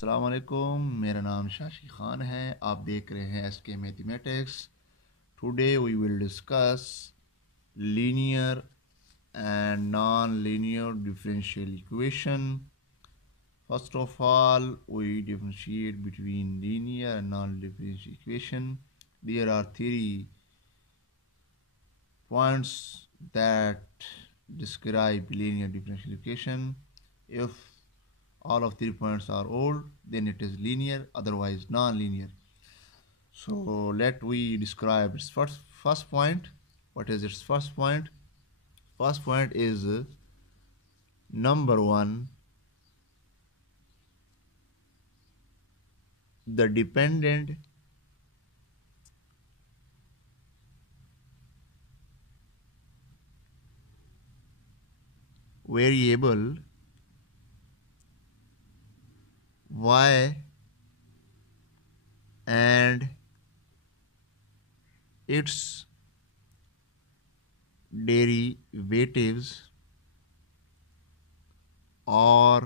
अस्सलाम वालेकुम, मेरा नाम शाशी खान है। आप देख रहे हैं SK mathematics. Today we will discuss linear and non linear differential equation. First of all, we differentiate between linear and non-differential equation. There are three points that describe linear differential equation. If all of 3 points are old, then it is linear, otherwise non-linear. So let we describe its first point. What is its first point? First point is number one, the dependent variable y and its derivatives are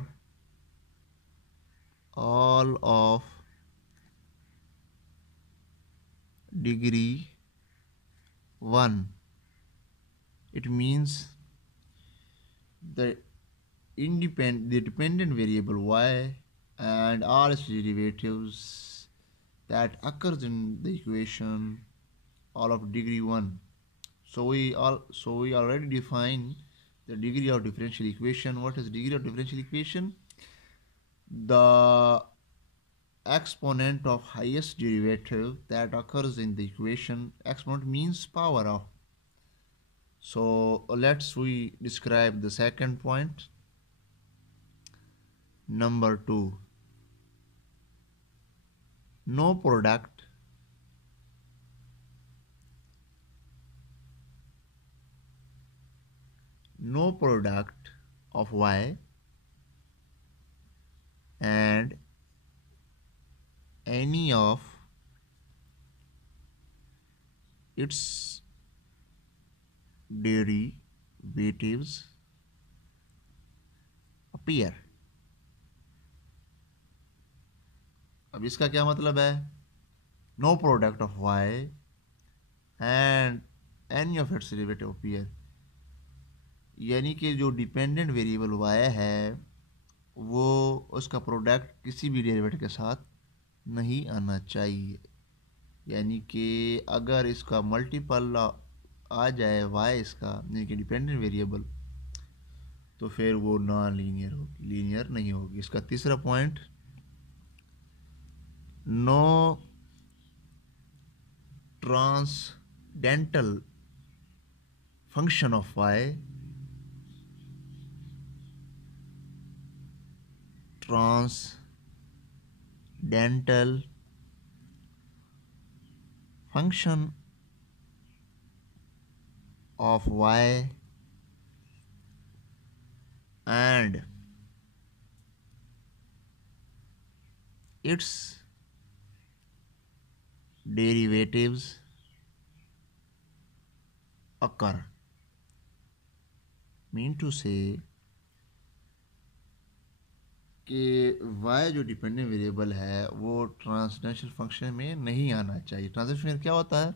all of degree 1. It means the dependent variable y and all its derivatives that occurs in the equation all of degree 1. So we already define the degree of differential equation. What is degree of differential equation? The exponent of highest derivative that occurs in the equation. Exponent means power of. So let's we describe the second point. Number 2, no product of y and any of its derivatives appear. अब इसका क्या मतलब है? No product of y and any of its derivative appear, यानी कि जो dependent variable y है वो उसका प्रोडक्ट किसी भी डेरिवेटिव के साथ नहीं आना चाहिए। यानी कि अगर इसका मल्टीपल आ जाए y इसका, यानी कि डिपेंडेंट वेरिएबल, तो फिर वो नॉन लीनियर होगी, लीनियर नहीं होगी। इसका तीसरा point, no transcendental function of y transcendental function of y and its derivatives occur. Mean to say कि y जो डिपेंडेंट वेरिएबल है वो ट्रांसडेंशनल फंक्शन में नहीं आना चाहिए। ट्रांसडेंशनल क्या होता है?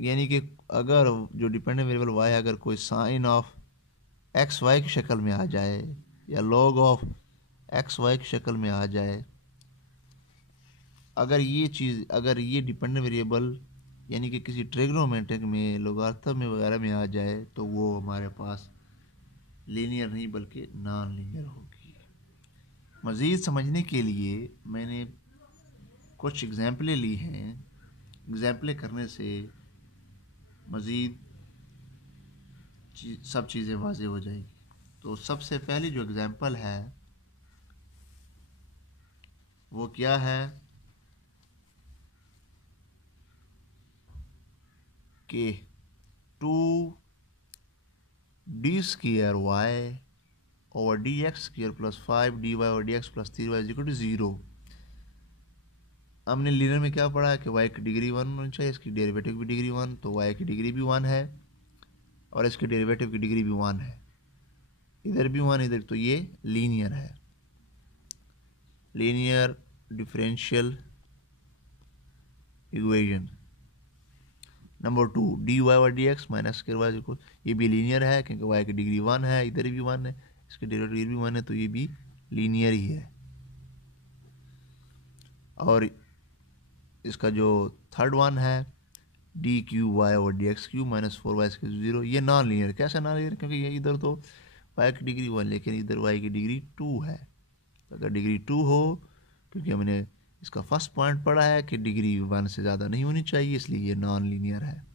यानी कि अगर जो डिपेंडेंट वेरिएबल y है, अगर कोई साइन ऑफ एक्स वाई की शक्ल में आ जाए या लॉग ऑफ एक्स वाई की शक्ल में आ जाए, अगर ये डिपेंडेंट वेरिएबल यानी कि किसी ट्रिग्नोमेट्रिक में, लोगारिथम में वगैरह में आ जाए, तो वो हमारे पास लीनियर नहीं बल्कि नॉन लीनियर होगी। मज़ीद समझने के लिए मैंने कुछ एग्जाम्पलें ली हैं। एग्जाम्पलें करने से मज़ीद सब चीज़ें वाज़ेह हो जाएगी। तो सबसे पहली जो एग्जाम्पल है वो क्या है कि 2d² y over dx² plus 5dy over dx plus 3y is equal to 0। हमने लीनियर में क्या पढ़ा है कि y की डिग्री 1 होनी चाहिए, इसकी डेरिवेटिव की डिग्री 1, तो y की डिग्री भी 1 है और इसके डेरिवेटिव की डिग्री भी 1 है, इधर भी 1 इधर, तो ये लीनियर है। Linear differential equation. Number 2 D Y और D X minus square Y equal, ये भी लीनियर है क्योंकि वाई की डिग्री 1 है, इधर भी 1 है, इसके डेरिवेटिव भी 1 है, तो ये भी लीनियर ही है। और इसका जो थर्ड वन है डी क्यू वाई और D X Q minus 4y square 0, ये नॉन लीनियर। कैसे नॉन लीनियर? क्योंकि ये इधर तो वाई की डिग्री 1 लेकिन इधर वाई की डिग्री 2 है। अगर डिग्री 2 हो, क्योंकि हमने इसका फर्स्ट पॉइंट पढ़ा है कि डिग्री 1 से ज़्यादा नहीं होनी चाहिए, इसलिए ये नॉन लीनियर है।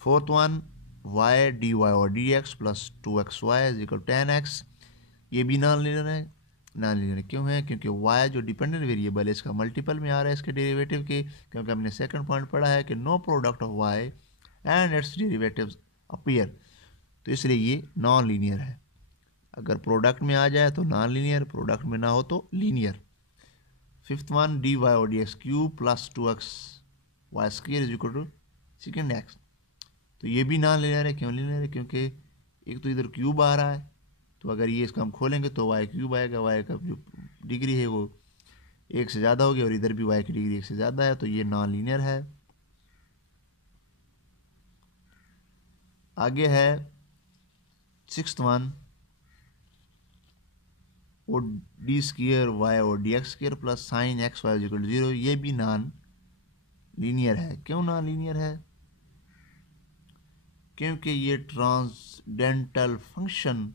Fourth one Y D Y और D X plus 2xy is equal 10x, ये भी नॉन लीनियर है। नॉन लीनियर क्यों है? क्योंकि y जो डिपेंडेंट वेरिएबल है इसका मल्टीपल में आ रहा है इसके डेरिवेटिव के, क्योंकि हमने सेकंड पॉइंट पढ़ा है कि no product of y and its derivatives appear, तो इसलिए ये नॉन लीनियर है। अगर प्रोडक्ट में आ जाए तो नॉन लीनियर, प्रोडक्ट में ना हो तो linear. Fifth one D Y और D X cube plus 2xy square is equal to second X, तो ये भी नॉन लीनियर है। क्यों लीनियर है? क्योंकि एक तो इधर क्यूब आ रहा है, तो अगर ये इसका हम खोलेंगे तो वाई क्यूब आएगा, वाई का जो डिग्री है वो 1 से ज़्यादा होगी, और इधर भी वाई की डिग्री 1 से ज़्यादा है, तो ये नॉन लीनियर है। आगे है सिक्स्थ वन वो डी स्क्वायर वाई और D x square plus sine x y equal 0, ये भी नॉन लीनियर है। क्यों नॉन लीनियर है? क्योंकि ये ट्रांसडेंटल फंक्शन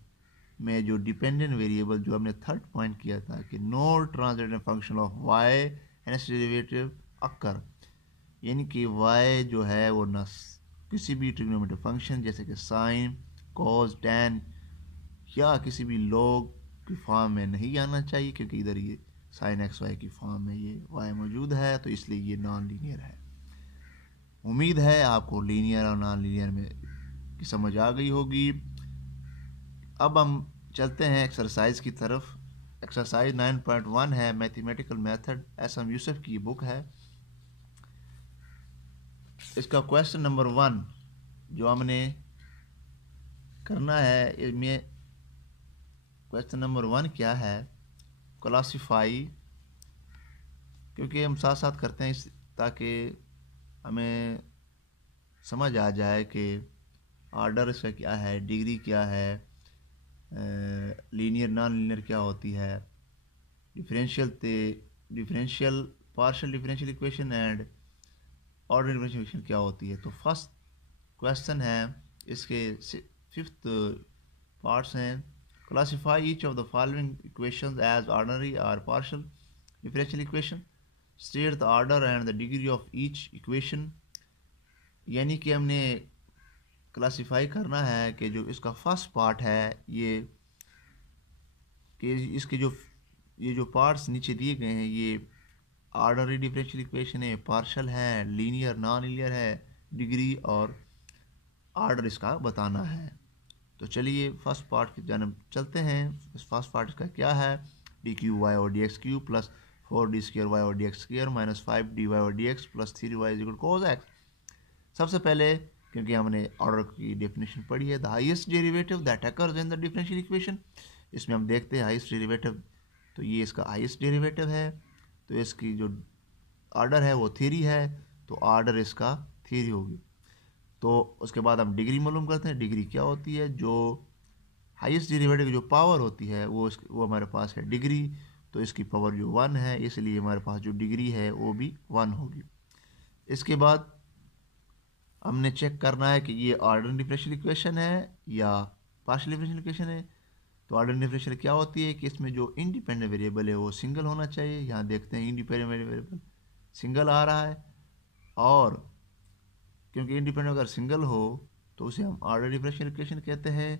में जो डिपेंडेंट वेरिएबल जो हमने थर्ड पॉइंट किया था कि no transcendental function of Y and its derivative occur, यानी कि वाई जो है वो न किसी भी ट्रिग्नोमेट्रिक फंक्शन जैसे कि साइन, कॉस, टैन या किसी भी लॉग की फॉर्म में नहीं आना चाहिए, क्योंकि इधर ये साइन एक्स वाई की फॉर्म में ये वाई मौजूद है, तो इसलिए ये नॉन लीनियर है। उम्मीद है आपको लीनियर और नॉन लीनियर में की समझ आ गई होगी। अब हम चलते हैं एक्सरसाइज की तरफ। एक्सरसाइज 9.1 है मैथमेटिकल मेथड, एस.एम. यूसुफ की बुक है। इसका क्वेश्चन नंबर 1 जो हमने करना है, इसमें क्वेश्चन नंबर 1 क्या है, क्लासीफाई, क्योंकि हम साथ साथ करते हैं इस ताकि हमें समझ आ जाए कि ऑर्डर इसका क्या है, डिग्री क्या है, लीनियर नॉन लीनियर क्या होती है, differential partial differential equation and order differential equation क्या होती है। तो फर्स्ट क्वेश्चन है, इसके 5th पार्ट्स हैं। Classify each of the following equations as ordinary और partial differential equation, state the order and the degree of each equation, यानी कि हमने क्लासीफाई करना है कि जो इसका फर्स्ट पार्ट है ये कि इसके जो ये जो पार्ट्स नीचे दिए गए हैं ये ऑर्डनरी डिफरेंशियल इक्वेशन है, पार्शियल है, लीनियर नॉन लीनियर है, डिग्री और ऑर्डर इसका बताना है। तो चलिए फर्स्ट पार्ट की जानब चलते हैं। इस फर्स्ट पार्ट इसका क्या है, डी क्यू वाई और D X cube plus 4d square Y और D x square minus 5d Y और D X plus 3y is equal cos X. सबसे पहले क्योंकि हमने ऑर्डर की डेफिनेशन पढ़ी है, the highest derivative that occurs in the differential equation, इसमें हम देखते हैं हाईएस्ट डेरिवेटिव, तो ये इसका हाईएस्ट डेरिवेटिव है, तो इसकी जो ऑर्डर है वो थ्री है, तो ऑर्डर इसका थ्री होगी। तो उसके बाद हम डिग्री मालूम करते हैं। डिग्री क्या होती है? जो हाईएस्ट डेरिवेटिव की जो पावर होती है वो हमारे पास है डिग्री, तो इसकी पावर जो 1 है, इसलिए हमारे पास जो डिग्री है वो भी 1 होगी। इसके बाद हमने चेक करना है कि ये ऑर्डिनरी डिफरेंशियल इक्वेशन है या पार्शियल डिफरेंशियल इक्वेशन है। तो ऑर्डिनरी डिफरेंशियल क्या होती है कि इसमें जो इंडिपेंडेंट वेरिएबल है वो सिंगल होना चाहिए। यहाँ देखते हैं इंडिपेंडेंट वेरिएबल सिंगल आ रहा है, और क्योंकि इंडिपेंडेंट अगर सिंगल हो तो उसे हम ऑर्डिनरी डिफरेंशियल इक्वेशन कहते हैं।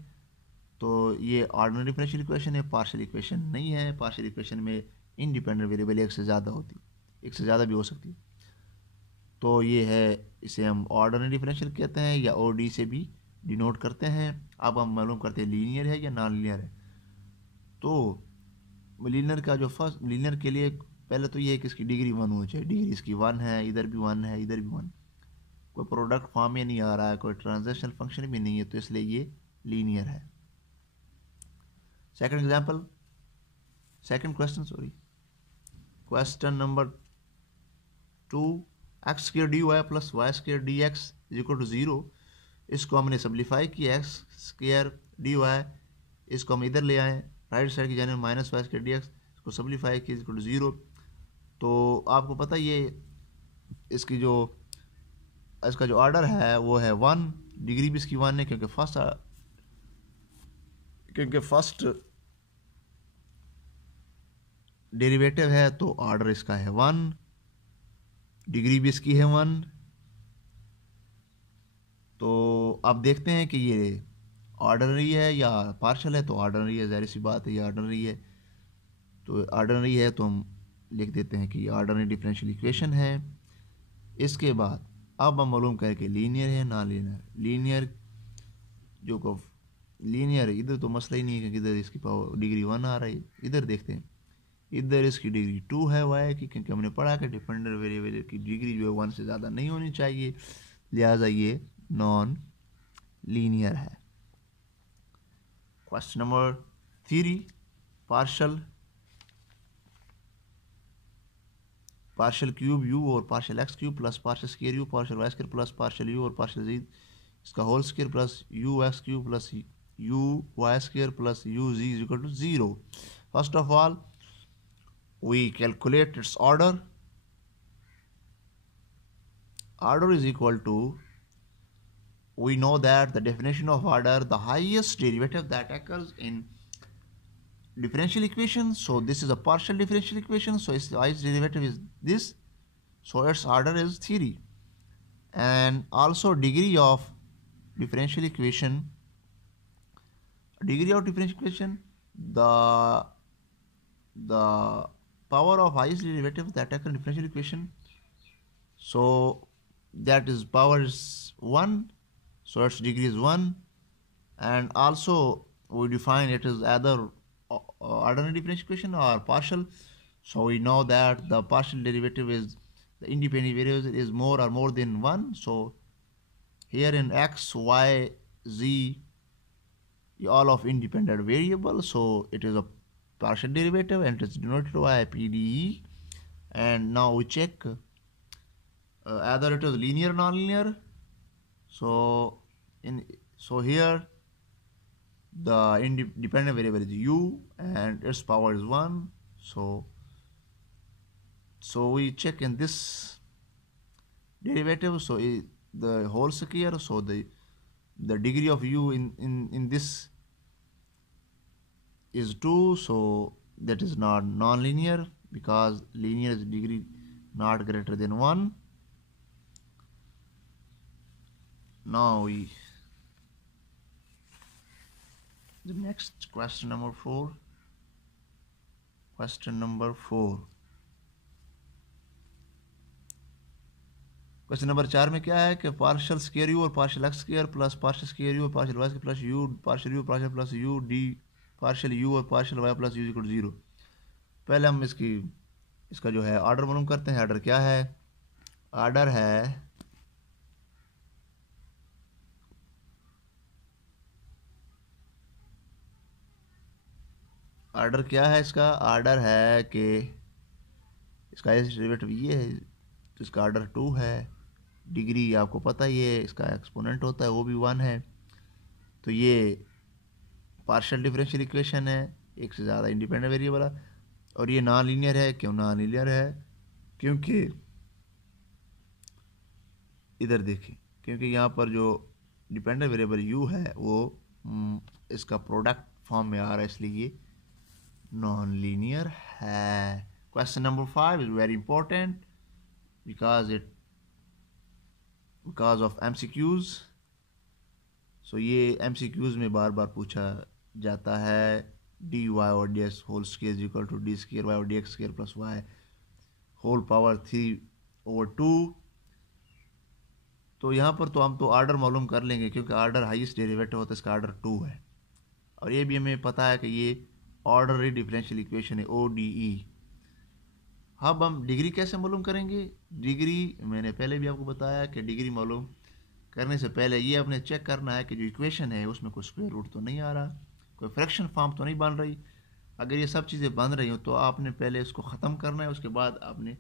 तो ये ऑर्डिनरी डिफरेंशियल इक्वेशन है, पार्शियल इक्वेशन नहीं है। पार्शियल इक्वेशन में इंडिपेंडेंट वेरिएबल एक से ज़्यादा होती है, एक से ज़्यादा भी हो सकती है। तो ये है, इसे हम ऑर्डिनरी डिफरेंशियल कहते हैं या ओडी से भी डिनोट करते हैं। अब हम मालूम करते हैं लीनियर है या नॉन लीनियर है। तो लीनियर का जो फर्स्ट लीनियर के लिए पहले तो ये है कि इसकी डिग्री 1 होनी चाहिए। डिग्री इसकी 1 है, इधर भी 1 है, इधर भी 1, कोई प्रोडक्ट फॉर्म में नहीं आ रहा है, कोई ट्रांजेक्शनल फंक्शन भी नहीं है, तो इसलिए ये लीनियर है। Second example, second question sorry, question number 2, x square d y plus y square d x is equal to 0। इसको हमने सिंप्लीफाई किया, एक्स स्क्वायर डी वाई, इसको हम इधर ले आए राइट साइड की जाने minus y square d x, इसको सिंप्लीफाई किया इक्वल टू 0। तो आपको पता ये इसकी जो इसका जो ऑर्डर है वो है 1, डिग्री भी इसकी 1 है क्योंकि फर्स्ट डेरिवेटिव है, तो ऑर्डर इसका है 1, डिग्री भी इसकी है 1। तो आप देखते हैं कि ये ऑर्डिनरी है या पार्शल है, तो ऑर्डिनरी है, ज़ाहिर सी बात है ये ऑर्डिनरी है। तो ऑर्डिनरी है तो हम लिख देते हैं कि ये ऑर्डिनरी डिफरेंशियल इक्वेशन है। इसके बाद अब हम मालूम करें कि लीनियर है नॉन लीनियर। लीनियर जो को लीनियर है, इधर तो मसला ही नहीं है क्योंकि इधर इसकी पावर डिग्री 1 आ रही है। इधर देखते हैं, इधर इसकी डिग्री 2 है वाई की, क्योंकि हमने पढ़ा कि डिपेंडेंट वेरिएबल की डिग्री जो है 1 से ज़्यादा नहीं होनी चाहिए, लिहाजा ये नॉन लीनियर है। Question number 3, partial cube U और partial X cube plus partial square U partial Y square plus partial U और पार्शियल जी इसका whole square plus U X cube plus U Y square plus U Z is equal to 0। First of all we calculate its order. Order is equal to, we know that the definition of order, the highest derivative that occurs in differential equation. So this is a partial differential equation, so its highest derivative is this, so its order is 3. And also degree of differential equation, the power of highest derivative that occur in differential equation, so that is power is 1, so its degree is 1. And also we define it as either ordinary differential equation or partial, so we know that the partial derivative is the independent variable is more or more than 1. So here in x, y, z, all of independent variable, so it is a partial derivative and it's denoted by PDE. And now we check either it is linear or non-linear. So here the independent variable is u and its power is 1. So we check in this derivative, so the whole square, so the degree of u in this is 2, so that is not non-linear because linear is degree not greater than 1. Now the next question number 4. Question number 4 में क्या है कि partial square U और partial X square plus partial square U और partial Y plus U partial plus U D partial U और partial Y plus U equal 0। पहले हम इसका जो है ऑर्डर मालूम करते हैं। ऑर्डर क्या है? ऑर्डर है क्या है इसका? ऑर्डर है कि इसका डेरिवेटिव ये है तो इसका ऑर्डर 2 है। डिग्री आपको पता ही है, इसका एक्सपोनेंट होता है वो भी 1 है। तो ये पार्शियल डिफरेंशियल इक्वेशन है, एक से ज़्यादा इंडिपेंडेंट वेरिएबल है। और ये नॉन लीनियर है। क्यों नॉन लीनियर है? क्योंकि इधर देखिए, क्योंकि यहाँ पर जो डिपेंडेंट वेरिएबल u है वो इसका प्रोडक्ट फॉर्म में आ रहा है, इसलिए ये नॉन लीनियर है। Question number 5 is very important because of MCQs। सो ये MCQs में बार बार पूछा जाता है। dy और dx whole square equal to D square Y और D x square plus Y whole power 3/2। तो यहाँ पर तो हम तो ऑर्डर मालूम कर लेंगे क्योंकि ऑर्डर हाईएस्ट डेरिवेटिव होता है, इसका ऑर्डर 2 है। और ये भी हमें पता है कि ये ऑर्डनरी डिफरेंशियल इक्वेशन है, ODE। अब हम डिग्री कैसे मालूम करेंगे? डिग्री मैंने पहले भी आपको बताया कि डिग्री मालूम करने से पहले ये आपने चेक करना है कि जो इक्वेशन है उसमें कोई स्क्वायर रूट तो नहीं आ रहा। कोई फ्रैक्शन फॉर्म तो नहीं बन रही। अगर ये सब चीज़ें बन रही हो तो आपने पहले इसको ख़त्म करना है, उसके बाद आपने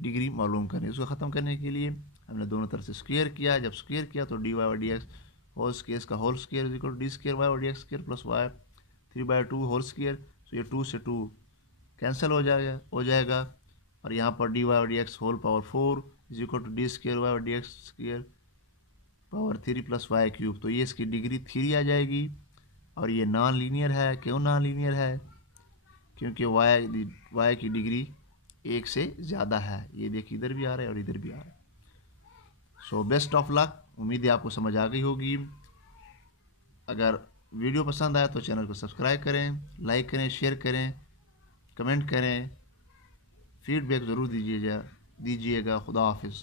डिग्री मालूम करनी है। उसको ख़त्म करने के लिए हमने दोनों तरफ से स्क्वायर किया। जब स्क्वायर किया तो D Y by D x whole square, इसका whole square is equal to D square Y by D x square plus Y 3/2 whole square. तो ये 2 से 2 कैंसिल हो जाएगा और यहाँ पर d Y by D x whole power 4 is equal to D square Y by D x square power 3 plus y cube. तो ये इसकी डिग्री 3 आ जाएगी। और ये नॉन लीनियर है। क्यों नॉन लीनियर है? क्योंकि वाई की डिग्री 1 से ज़्यादा है। ये देखिए इधर भी आ रहा है और इधर भी आ रहा है। So best of luck. उम्मीद है आपको समझ आ गई होगी। अगर वीडियो पसंद आया तो चैनल को सब्सक्राइब करें, लाइक करें, शेयर करें, कमेंट करें, फीडबैक ज़रूर दीजिएगा। खुदा हाफिज़।